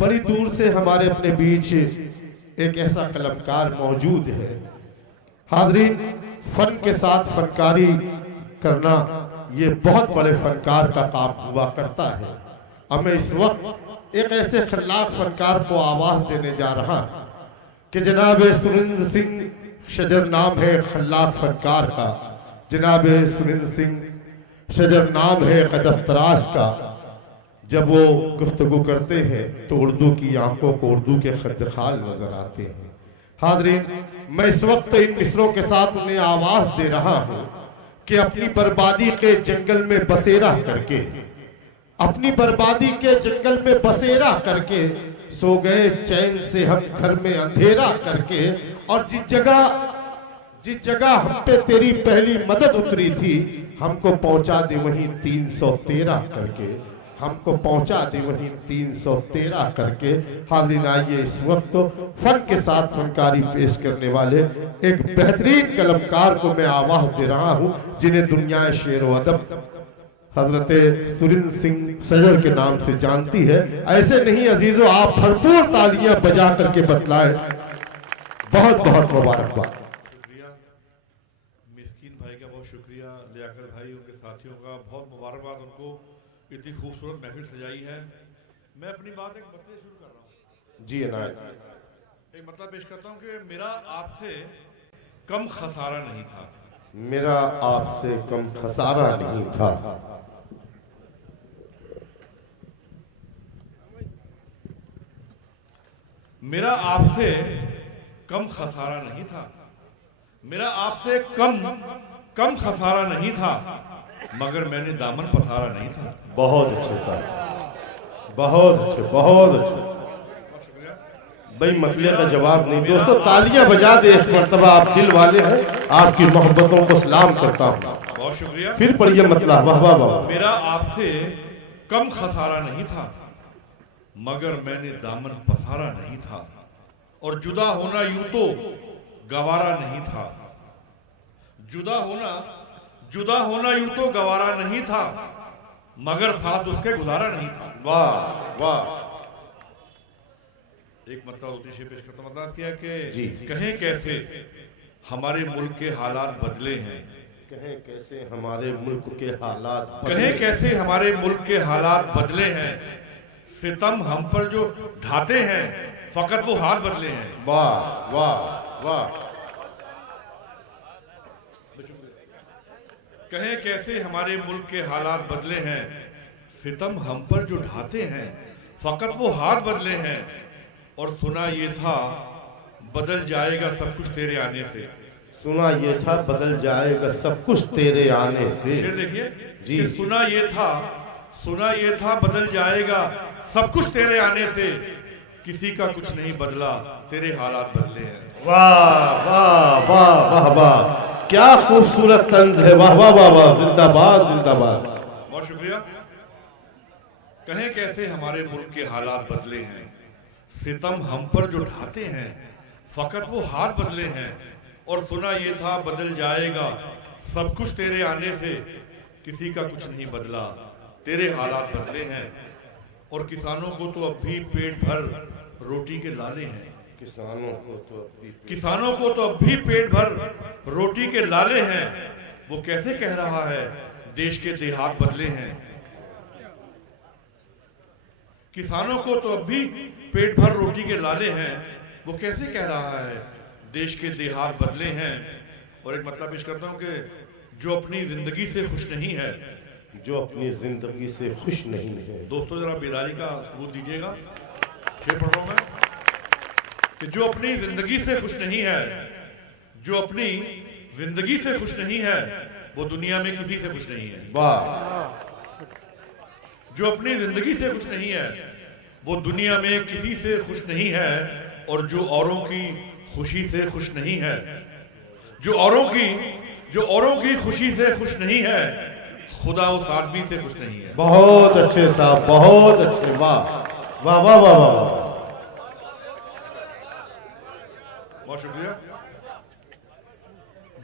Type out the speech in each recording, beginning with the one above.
बड़ी दूर से हमारे अपने बीच एक ऐसा कलमकार मौजूद है। हाज़रीन, फन के साथ फनकारी करना ये बहुत बड़े फनकार का काम हुआ करता है। अब मैं इस वक्त एक ऐसे खल्लाक फनकार को आवाज देने जा रहा कि जनाब सुरिंदर सिंह शजर नाम है खल्लाक फनकार का। जनाब सुरिंदर सिंह शजर नाम है कदम तराश का। जब वो गुफ्तगू करते हैं तो उर्दू की आंखों को उर्दू के खद्दखाल नजर आते हैं। हाज़रीन, मैं इस वक्त इन मिसरों के साथ उन्हें आवाज दे रहा हूं कि अपनी बर्बादी के जंगल में बसेरा करके, अपनी बर्बादी के जंगल में बसेरा करके सो गए चैन से हम घर में अंधेरा करके। और जिस जगह हम पे तेरी पहली मदद उतरी थी, हमको पहुंचा दे वहीं 313 करके, हमको पहुंचा दे वहीं 313 करके। हाज़रीन, आइए इस वक्त फन के साथ फनकारी पेश करने वाले एक बेहतरीन कलमकार को मैं आवाज दे रहा हूं, जिन्हें दुनिया शेर व अदब हजरत सुरिंदर सिंह शजर के नाम से जानती है। ऐसे नहीं अजीजों, आप भरपूर तालियां बजा करके बतलाएं। बहुत बहुत मुबारकबाद। मिस्कीन भाई का बहुत शुक्रिया, लियाकत भाई उनके साथियों का बहुत मुबारकबाद। उनको इतनी खूबसूरत महफिल सजाई है। मैं अपनी बात एक मतलब शुरू कर रहा हूँ। जी अनायत, एक मतलब पेश करता हूँ कि मेरा आपसे कम खसारा नहीं था। मेरा आपसे कम खसारा नहीं था। मेरा आपसे कम खसारा नहीं था। मेरा आपसे कम खसारा नहीं था, मगर मैंने दामन पसारा नहीं था। बहुत अच्छे साहब, बहुत अच्छे, बहुत अच्छे। भाई मतले का जवाब नहीं। दोस्तों तालियां बजा दे एक मर्तबा, आप दिल वाले हैं, आपकी मोहब्बतों को सलाम करता हूँ। बहुत शुक्रिया। फिर पढ़िए मतला। वाह वाह वाह। मेरा आपसे कम खसारा नहीं था, मगर मैंने दामन पसारा नहीं था। और जुदा होना यूं तो गवारा नहीं था। जुदा होना यूं तो गवारा नहीं था, मगर साथ उसके गुजारा नहीं था। वाह वाह। एक मतलब उद्देश्य शेर पेश करता, मतलब क्या कि कहें कैसे हमारे मुल्क के हालात बदले हैं। कहें कैसे हमारे मुल्क के हालात, कहें कैसे हमारे मुल्क के हालात बदले हैं। सितम हम पर जो ढाते हैं, फकत वो हाथ बदले हैं। वाह वाह वाह। कहें कैसे हमारे मुल्क के हालात बदले हैं। सितम हम पर जो ढाते हैं, फकत वो हाथ बदले हैं। और सुना ये था बदल जाएगा सब कुछ तेरे आने से। सुना ये था बदल जाएगा सब कुछ तेरे आने से। फिर देखिए जी, सुना ये था बदल जाएगा सब कुछ तेरे आने से। किसी का कुछ नहीं बदला, तेरे हालात बदले हैं। वाह वाह वाह वाह वाह, क्या खूबसूरत तंज है। वाह वाह वाह वाह, जिंदाबाद जिंदाबाद। बहुत शुक्रिया। कहें कैसे हमारे मुल्क के हालात बदले हैं। सितम हम पर जो ढाते हैं, फकत वो हाथ बदले हैं। और सुना ये था बदल जाएगा सब कुछ तेरे आने से। किसी का कुछ नहीं बदला, तेरे हालात बदले हैं। और किसानों को तो अब भी पेट भर रोटी के लाले हैं। किसानों को तो अब भी पेट भर रोटी के लाले हैं। वो कैसे कह रहा है देश के देहात बदले हैं। किसानों को तो अब भी पेट भर रोटी के लाले हैं। वो कैसे कह रहा है देश के देहात बदले हैं। और एक मतलब पेश करता हूं कि जो अपनी जिंदगी से खुश नहीं है, जो अपनी जिंदगी से खुश नहीं है। दोस्तों जरा बेदारी का सबूत दीजिएगा। फिर पढ़ रहा हूं मैं कि जो अपनी जिंदगी से खुश नहीं है, जो अपनी जिंदगी से खुश नहीं है, वो दुनिया में किसी से खुश नहीं है। वाह। जो अपनी जिंदगी से खुश नहीं है, वो दुनिया में किसी से खुश नहीं है। और जो औरों की खुशी से खुश नहीं है, जो औरों की खुशी से खुश नहीं है, खुदा उस आदमी से खुश नहीं है। बहुत अच्छे साहब, बहुत अच्छे। वाह वाह वाह वाह वाह। बहुत शुक्रिया।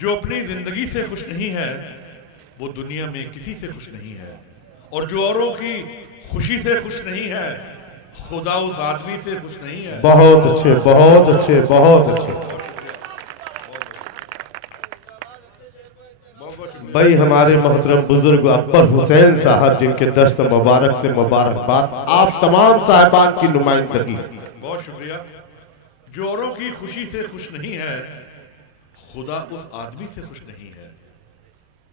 जो अपनी जिंदगी से खुश नहीं है वो दुनिया में किसी से खुश नहीं है, और जो औरों की खुशी से खुश नहीं है खुदा उस आदमी से खुश नहीं है। बहुत अच्छे, बहुत अच्छे, बहुत अच्छे। भाई हमारे मोहतरम बुजुर्ग अकबर हुसैन साहब जिनके दस्त मुबारक से मुबारकबाद, आप तमाम साहिबान की नुमाइंदगी। बहुत शुक्रिया। जो औरों की खुशी से खुश नहीं है खुदा उस आदमी से खुश नहीं है।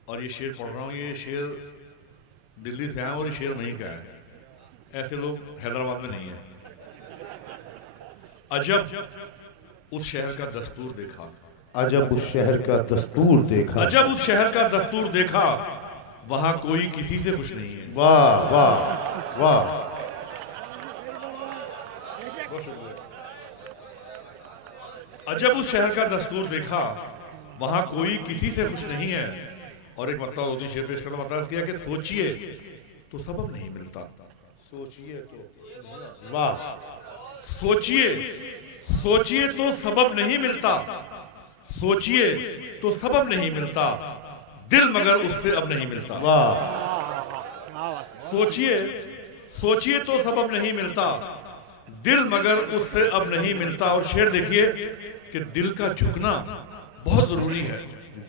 और ये शेर पढ़ रहा हूँ, ये शेर दिल्ली से आया और ये शेर नहीं का है, ऐसे लोग हैदराबाद में नहीं है। अजब उस शहर का दस्तूर देखा, अजब उस शहर का दस्तूर देखा, अजब उस शहर का दस्तूर देखा, वहां कोई किसी से खुश नहीं है। वाह वाह वाह। अजब उस शहर का दस्तूर देखा, वहां कोई किसी से खुश नहीं है। और एक मतलब उर्दू शेर पेश करना मतलब किया कि सोचिए तो सबब नहीं मिलता, सोचिए तो वाह, सोचिए सोचिए तो सबब नहीं मिलता, सोचिए तो सबब नहीं मिलता, दिल मगर उससे अब नहीं मिलता। वाह। सोचिए सोचिए तो सबब नहीं मिलता, दिल मगर उससे अब नहीं मिलता। और शेर देखिए कि दिल का झुकना बहुत जरूरी है,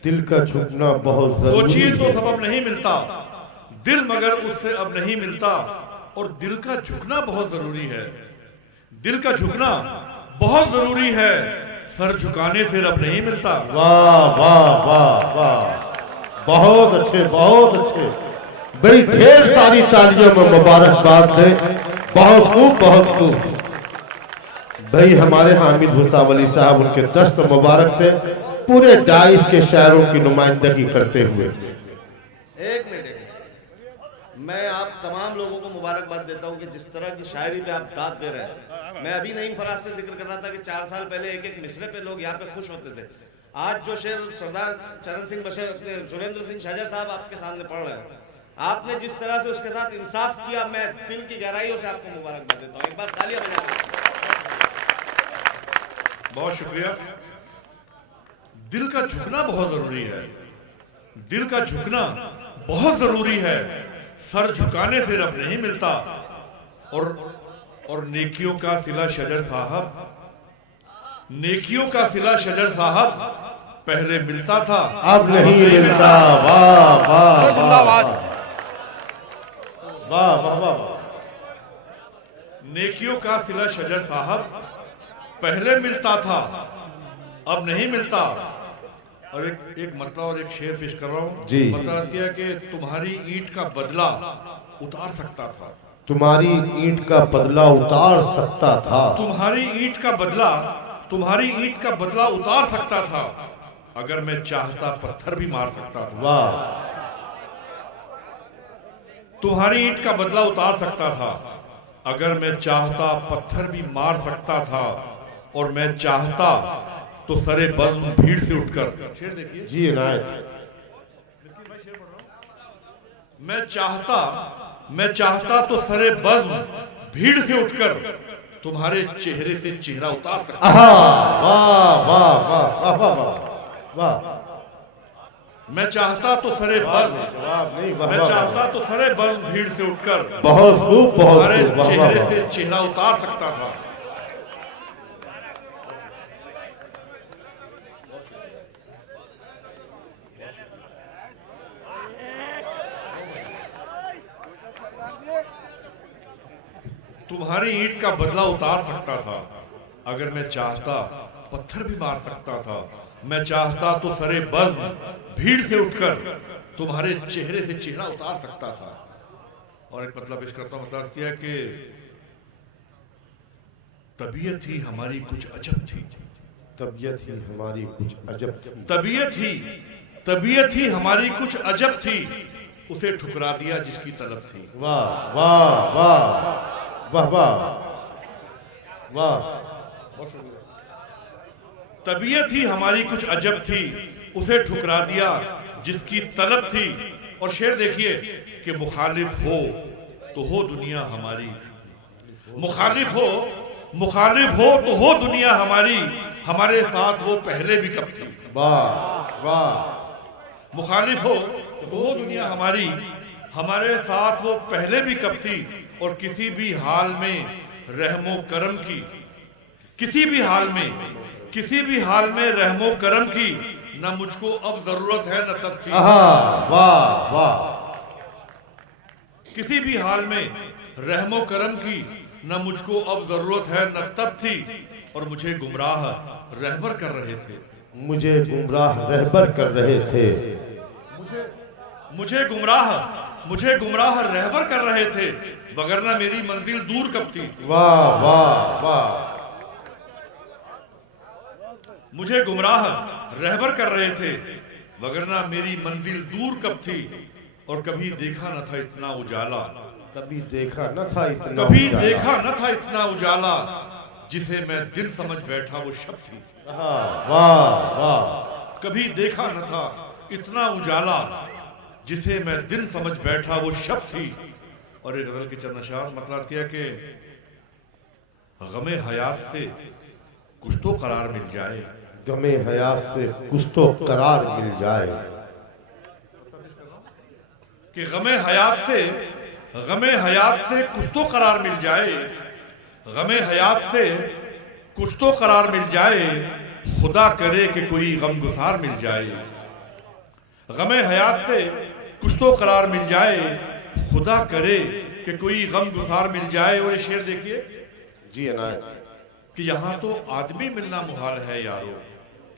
दिल का झुकना बहुत जरूरी सोचिए तो है। सबब नहीं मिलता, दिल मगर उससे अब नहीं मिलता। और दिल का झुकना बहुत जरूरी है, दिल का झुकना बहुत जरूरी है, सर झुकाने से रब नहीं मिलता। वाह वाह वाह वाह, बहुत अच्छे, बहुत अच्छे। भाई ढेर सारी तालियों में मुबारकबाद दे, बहुत खूब, बहुत खूब। भाई हमारे हामिद भुसावली साहब उनके दस्त मुबारक से पूरे डाइस के शायरों की नुमाइंदगी करते हुए। एक मिनट, मैं आप तमाम लोगों को मुबारकबाद देता हूं कि जिस तरह की शायरी पे आप दाद दे रहे हैं। मैं अभी नईम फराज से जिक्र कर रहा था कि 4 साल पहले एक एक मिसरे पे लोग यहाँ पे खुश होते थे। आज जो शेर सरदार चरण सिंह बशर, सुरेंद्र सिंह शाहजहां साहब आपके सामने पढ़ रहे हैं, आपने जिस तरह से उसके साथ इंसाफ किया, मैं दिल की गहराइयों से आपको मुबारकबाद देता हूँ। एक बार तालियां बजाइए। बहुत शुक्रिया। दिल का झुकना बहुत जरूरी है, दिल का झुकना बहुत जरूरी है, सर झुकाने से रब नहीं मिलता। और नेकियों का सिला शजर साहब, नेकियों का सिला शजर साहब पहले मिलता था अब नहीं मिलता। वाह वाह वाह वाह वाह वाह। नेकियों का सिला शजर साहब पहले मिलता था अब नहीं मिलता। और एक मतलब और एक शेर पेश कर रहा हूँ जी। बता दिया कि तुम्हारी ईंट का बदला उतार सकता था, तुम्हारी ईंट का बदला उतार सकता था, तुम्हारी ईंट का बदला, तुम्हारी ईंट का बदला उतार सकता था, अगर मैं चाहता पत्थर भी मार सकता था। वाह। तुम्हारी ईंट का बदला उतार सकता था, अगर मैं चाहता पत्थर भी मार सकता था। और मैं चाहता तो सरे बज़्म भीड़ से उठकर, शेर देखिए जी इनायत। मैं चाहता तो सरे बज़्म भीड़ से उठकर तुम्हारे चेहरे से चेहरा उतार सकता। वाह वाह वाह वाह वाह वाह। मैं चाहता तो सरे बज़्म, जवाब नहीं, वाह मैं वाह चाहता तो सरे बज़्म भीड़ से उठकर बहुत खूब, बहुत तुम्हारे खूब, वाह वाह चेहरे वाह। से चेहरा उतार सकता था। तुम्हारी ईंट का बदला उतार सकता था, अगर मैं चाहता पत्थर भी मार सकता था। मैं चाहता तो सरे बज़्म भीड़ से उठकर तुम्हारे चेहरे से चेहरा उतार सकता था। और एक मतलब पेश करता हूं, मतलब किया कि तबीयत ही हमारी कुछ अजब थी, तबीयत ही हमारी कुछ अजब थी, तबीयत ही हमारी कुछ अजब थी, उसे ठुकरा दिया जिसकी तलब थी। वाह वाह वाह वाह वाह वाह। तबीयत ही हमारी कुछ अजब थी, उसे ठुकरा दिया जिसकी तलब थी। और शेर देखिए कि मुखालिफ हो तो हो दुनिया हमारी, मुखालिफ हो तो हो दुनिया हमारी, हमारे साथ वो पहले भी कब थी। वाह वाह। मुखालिफ हो तो वो दुनिया हमारी, हमारे साथ वो पहले भी कब थी। और किसी भी हाल में रहमो करम की, किसी भी हाल में, किसी भी हाल में रहमो करम की न मुझको अब जरूरत है न तब थी। वाह वाह। किसी भी हाल में रहमो करम की न मुझको अब जरूरत है न तब थी। और मुझे गुमराह रहबर कर रहे थे, मुझे गुमराह रहबर कर रहे थे, मुझे गुमराह रहबर कर रहे थे, वगरना मेरी मंजिल दूर कब थी। वाह वाह वाह। मुझे गुमराह रहबर कर रहे थे, वगरना मेरी मंजिल दूर कब थी। और कभी देखा न था इतना उजाला, कभी देखा न था इतना, कभी देखा न था इतना उजाला, जिसे मैं दिन समझ बैठा वो शब थी। वाह वाह। कभी देखा न था इतना उजाला, जिसे मैं दिन समझ बैठा वो शब थी। और एक गजल के चंद अशार मतलब किया कि गमे हयात से कुछ तो करार मिल जाए, गमे हयात से कुछ तो करार मिल जाए, कि गमे हयात से कुछ तो करार मिल जाए, गमे हयात से कुछ तो करार मिल जाए, खुदा करे कि कोई गमगुसार मिल जाए। गमे हयात से कुछ तो करार मिल जाए, खुदा करे कि कोई गमगुसार मिल जाए। और ये शेर देखिए जी अनायत, कि यहाँ तो आदमी मिलना मुहाल है यारो,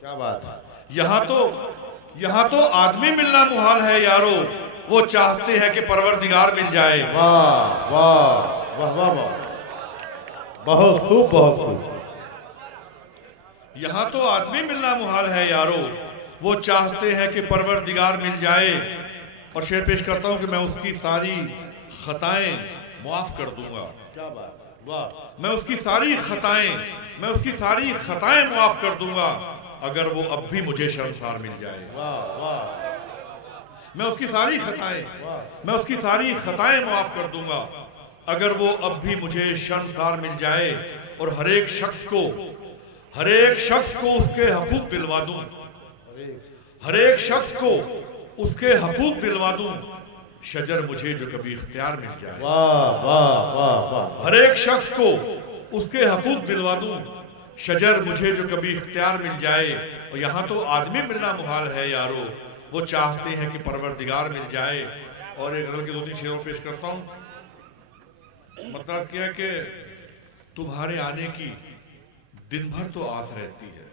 क्या बात है। यहाँ तो आदमी मिलना मुहाल है यारो, वो चाहते हैं कि परवरदिगार मिल जाए। वाह वाह वाह वाह वाह। बहुत खूब बहुत खूब। यहाँ तो आदमी मिलना मुहाल है यारो, वो चाहते हैं कि परवरदिगार मिल जाए। और शेर पेश करता हूं कि मैं उसकी सारी खताएं माफ कर दूंगा। क्या बात, वाह। मैं उसकी सारी खताएं माफ कर दूंगा, अगर वो अब भी मुझे शर्मसार मिल जाए। वाह वाह। मैं उसकी सारी खताएं माफ कर दूंगा, अगर वो अब भी मुझे शर्मसार मिल जाए। और हर एक शख्स को उसके हकूक दिलवा दूं, हर एक शख्स को उसके हकूक दिलवा दूं, शजर मुझे जो कभी इख्तियार मिल जाए। वाह वाह वाह वाह। हर एक शख्स को उसके हकूक दिलवा दूं, शजर मुझे जो कभी इख्तियार मिल जाए। और यहाँ तो आदमी मिलना मुहाल है यारो, वो चाहते हैं कि परवरदिगार मिल जाए। और एक गजल के 2-3 शेरों पेश करता हूँ। मतलब क्या है कि तुम्हारे आने की दिन भर तो आस रहती है,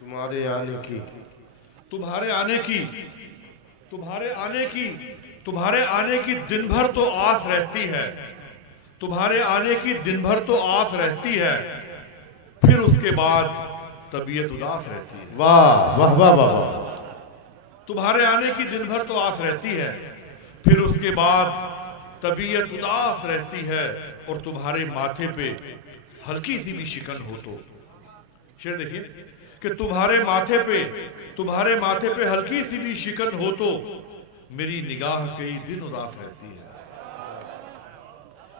तुम्हारे आने की, तुम्हारे आने की दिन भर तो आस रहती है, तुम्हारे आने की दिन भर तो आस रहती है, फिर उसके बाद तबीयत उदास रहती है। वाह वाह वाह वाह। तुम्हारे आने की दिन भर तो आस रहती है, फिर उसके बाद तबीयत उदास रहती है। और तुम्हारे माथे पे हल्की सी भी शिकन हो तो, शेर देखिए, कि तुम्हारे माथे पे हल्की सी भी शिकन हो तो, मेरी निगाह कई दिन उदास रहती है।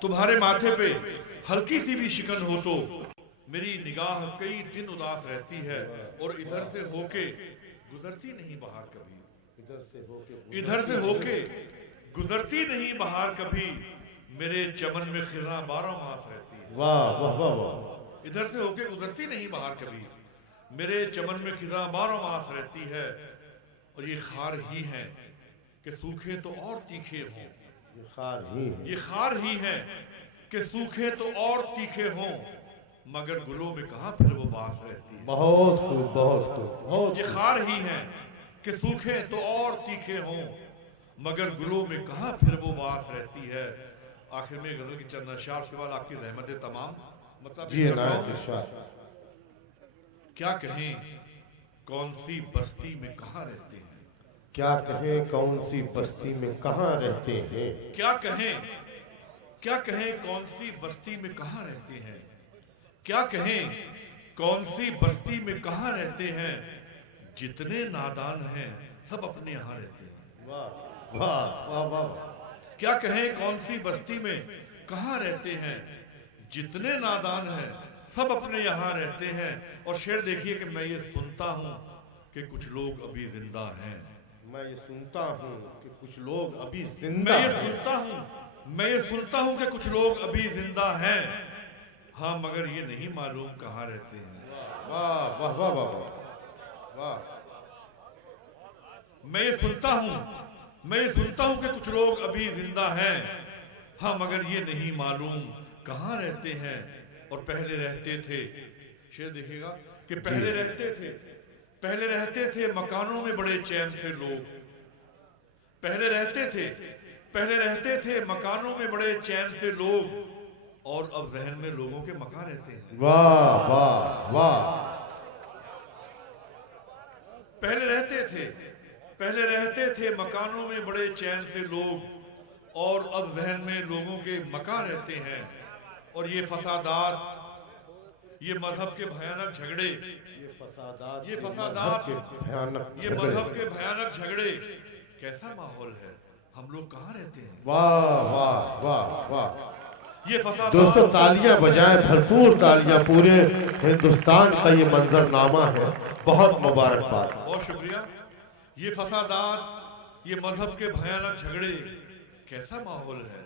तुम्हारे माथे पे हल्की सी भी शिकन हो तो, मेरी निगाह कई दिन उदास रहती है। और इधर से होके गुजरती नहीं बहार कभी, इधर से होके गुजरती नहीं बहार कभी, मेरे चमन में खिज़ां 12 मास रहती है। वाह वाह वाह वाह। इधर से होके गुजरती नहीं बहार कभी, मेरे चमन में खिज़ां 12 मास रहती है। और ये खार ही है कि सूखे तो और तीखे हों, ये खार ही है, ये खार ही है कि सूखे तो और तीखे हों, मगर गुलों में कहाँ फिर वो बास रहती है। बहुत खूब बहुत खूब बहुत। ये खार ही है कि सूखे तो और तीखे हों, मगर गुलों में कहाँ फिर वो बात रहती है। आखिर में गजल की चंद अशार के बाद आपकी रहमत तमाम मतलब जी अनायत इरशाद। क्या कहें कौन सी बस्ती में कहाँ रहते हैं, क्या कहें कौन सी बस्ती में कहाँ रहते हैं, क्या कहें कौन सी बस्ती में कहाँ रहते हैं, क्या कहें कौन सी बस्ती में कहाँ रहते हैं, जितने नादान हैं सब अपने यहाँ रहते हैं। वाह वाह वाह वाह। क्या कहें कौन सी बस्ती में कहाँ रहते हैं, जितने नादान हैं सब अपने यहाँ रहते हैं। और शेर देखिए कि मैं ये सुनता हूँ कि कुछ लोग अभी जिंदा हैं। मैं ये सुनता हूँ कि कुछ लोग अभी मैं जिंदा ये हैं। सुनता हूँ, मैं ये सुनता हूँ कि कुछ लोग अभी जिंदा हैं। हाँ, मगर ये नहीं मालूम कहाँ रहते हैं। वाह वाह वाह वाह वाह। मैं ये सुनता हूँ, मैं ये सुनता हूँ कि कुछ लोग अभी जिंदा हैं। हाँ, मगर ये नहीं मालूम कहाँ रहते हैं। और पहले रहते थे, शेर देखिएगा कि पहले रहते थे मकानों में बड़े चैन से लोग। पहले रहते थे मकानों में बड़े चैन से लोग। और अब जहन में लोगों के मकान रहते हैं। वाह वाह वाह। पहले रहते थे मकानों में बड़े चैन से लोग। और अब जहन में लोगों के मकान रहते हैं। और ये फसादात, ये मजहब के भयानक झगड़े, ये फसादात, ये मजहब के भयानक झगड़े, कैसा माहौल है। हम लोग कहाँ रहते हैं। वाह वाह वाह वाह। ये फसादात, दोस्तों तालियां बजाएं, भरपूर तालियां। पूरे हिंदुस्तान का ये मंजरनामा है। बहुत मुबारकबाद। बहुत शुक्रिया। ये फसादात, ये मजहब के भयानक झगड़े, कैसा माहौल है।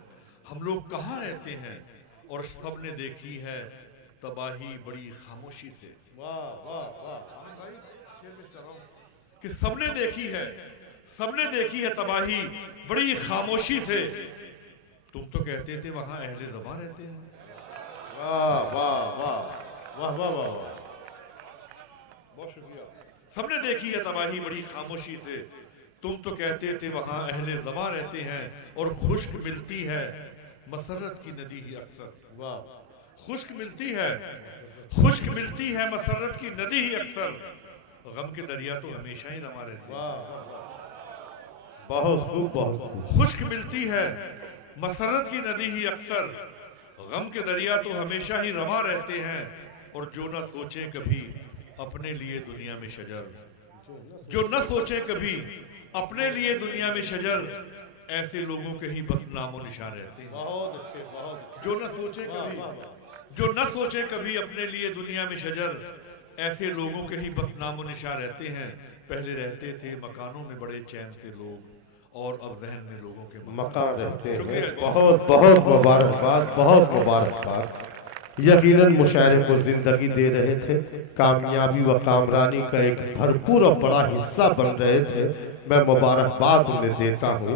हम लोग कहाँ रहते हैं। और सबने देखी है तबाही बड़ी खामोशी से। वाह वाह वाह। कि सबने देखी है तबाही बड़ी खामोशी से। तुम तो कहते थे वहां अहले ज़बान रहते हैं। वाह वाह वाह वाह वाह वाह। बहुत शुक्रिया। सबने देखी है तबाही बड़ी खामोशी से। तुम तो कहते थे वहां अहले ज़बान रहते हैं। और खुश्क मिलती है मसरत की नदी ही अक्सर। वाह। खुश्क मिलती है मसरत की नदी ही अक्सर। गम के दरिया तो हमेशा ही रमा रहते हैं। बहुत खूब बहुत खूब। खुश्क मिलती है मसरत की नदी ही अक्सर। गम के दरिया तो हमेशा ही रमा रहते हैं। और जो न सोचे कभी अपने लिए दुनिया में शजर, जो न सोचे कभी अपने लिए दुनिया में शजर, ऐसे लोगों के ही बस नामो निशान रहते हैं। बहुत अच्छे बहुत अच्छे। जो न सोचे कभी अपने लिए दुनिया में शजर, ऐसे लोगों के ही बस नामो निशान रहते हैं। पहले रहते थे मकानों में बड़े चैन से लोग। और अब जहन में लोगों के मकान रहते हैं। बहुत बहुत मुबारकबाद, बहुत मुबारकबाद। यकीनन मुशायरे को जिंदगी दे रहे थे। कामयाबी व कामरानी का एक भरपूर और बड़ा हिस्सा बन रहे थे। मैं मुबारकबाद उन्हें देता हूँ।